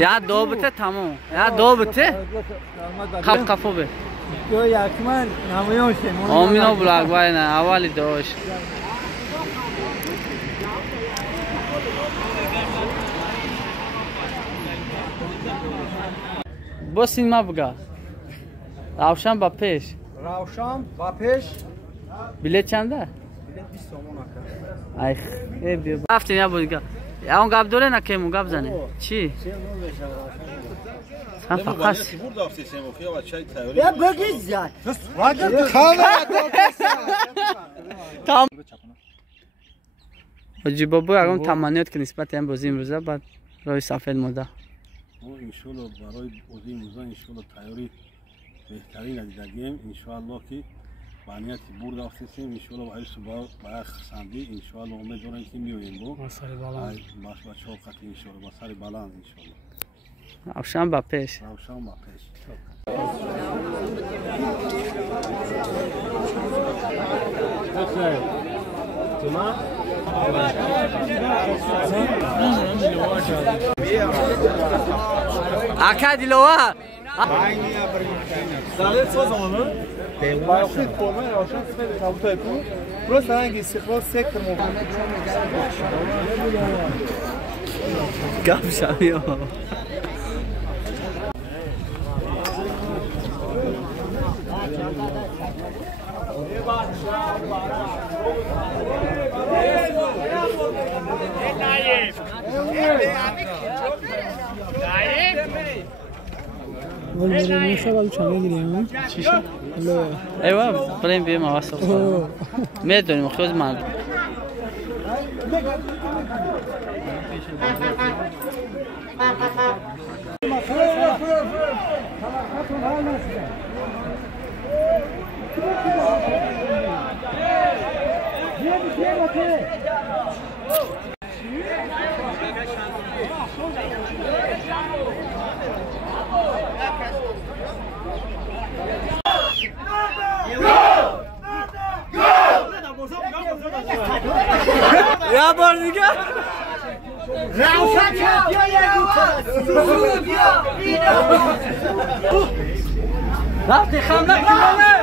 یا دو بته تمام یا دو بته خفو به آمینا بلاک باید نه اولی دوش بس این ما بگه روشن با پیش بلیت چنده؟ بلیت 20 تومان اکا ای خیلی رفتیم یا بود یا اون گب دوره نکیم اون گب زنه چی؟ هم فقط یا بگید زن تمام حاجی بابا اگه تمانیت که نسبت هم بازی امروزه بعد روی سفید موده انشالله برای بازی امروزه انشالله تیاری بهترین ندیدگیم انشالله که بانیت برد آفسیم انشالله برای صبح برای خسندی انشالله امیدوارم که میویم با مساری بالان باش بچه‌ها خط انشالله مساری بالان انشالله روشن با پیش روشن با پیش اکا دیلوه زاده ساز آنه با خود فرمان روشن سفید کابوتای تو درست هنگی استقلال سکتر موفق گپ شوی ایوه بریم بیم آواز میدونیم خود من یا بار دیگه روشن بیا رفتی خمده کنه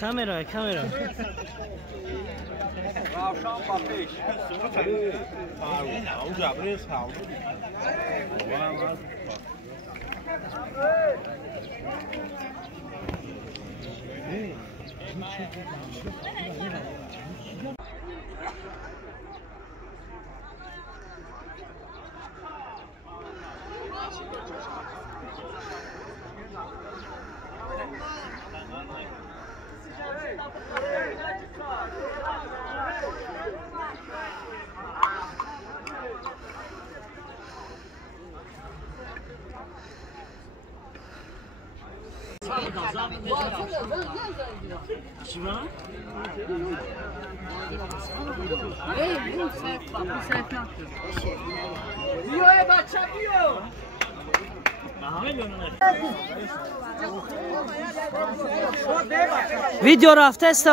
کامera روشن با پیش بیا بچه بیا ویدیو رفته است.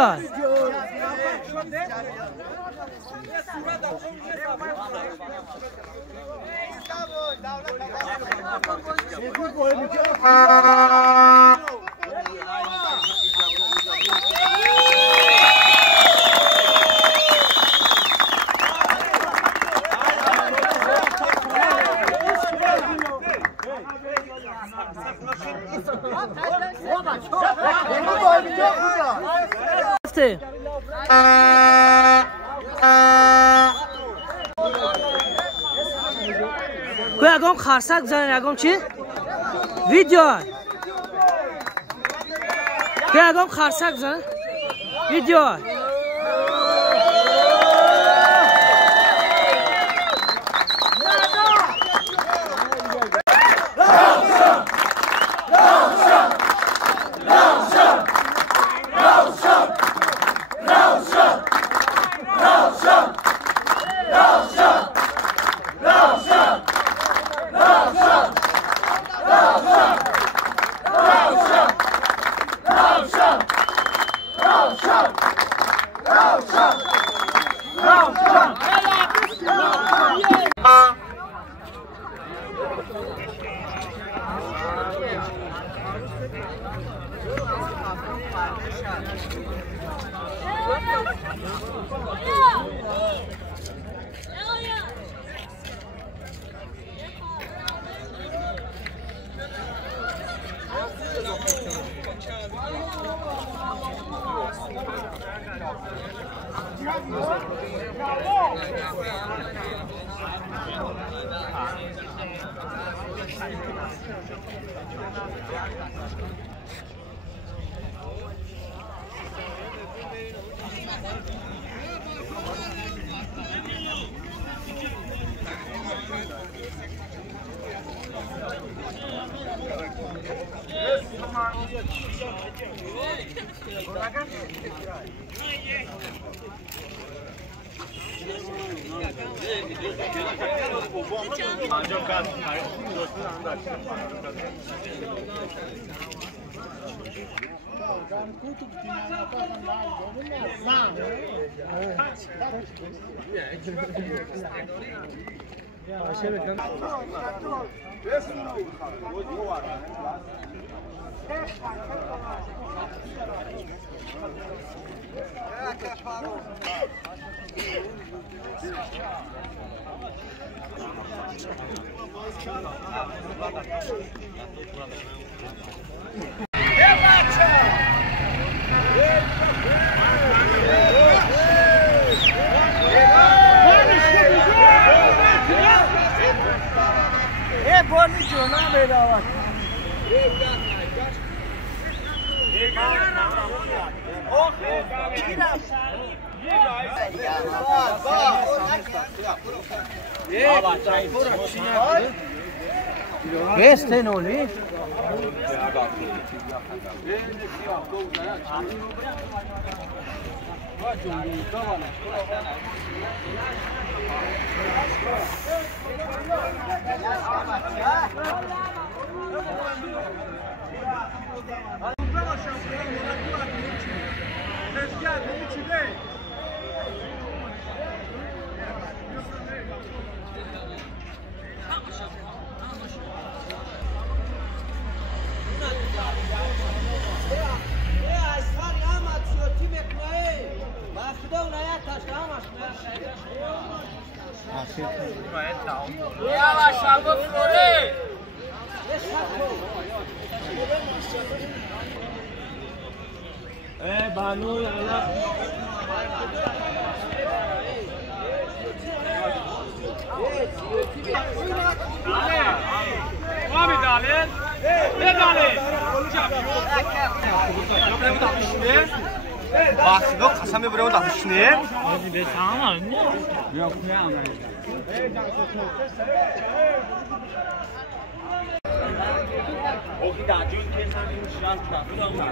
کوی اگم خرسک بزنین اگم چی؟ ویدیو کوی اگم خرسک بزنین ویدیو Este no li. Baxdı, qasam bir onu atışdı. Tamam mı? Yok ya ama. O gider çünkü sen inşaat yapıyorsun.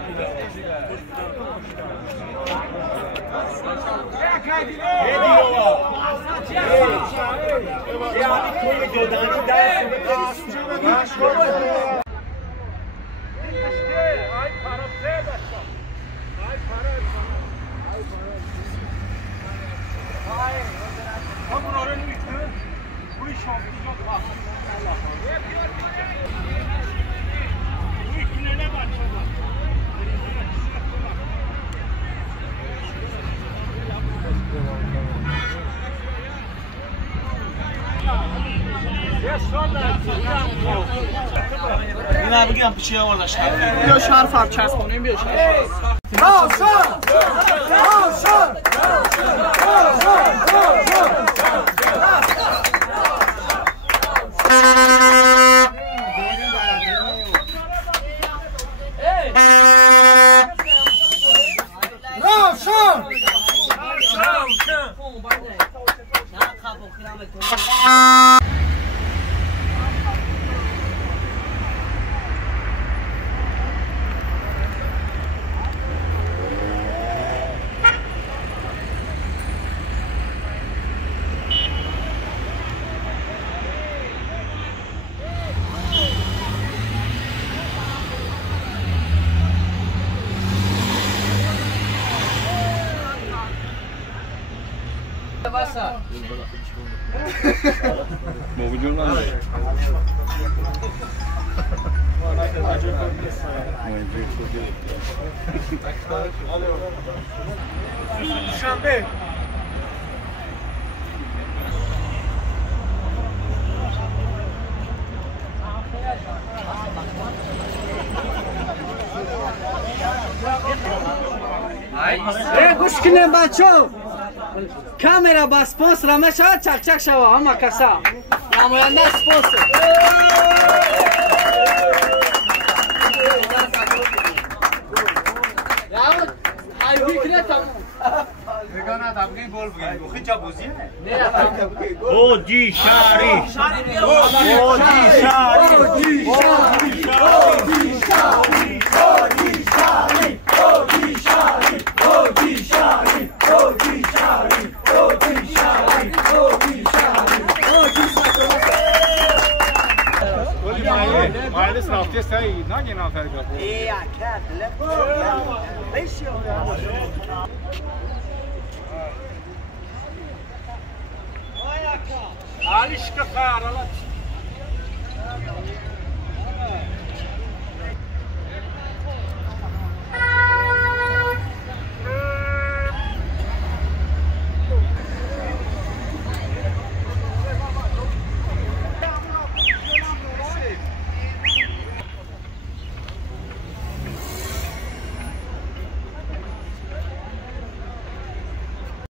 نه بگم چی آوردش بیا شرف هم چسبونیم بیا شرف شنبه گوش کنیم بچه کامرا با سپانس رامه شود چک چک شود همه کسا نماینده سپانس اوجی شاری مهندس رفته سعی نگه نفر گفت علیش که خیر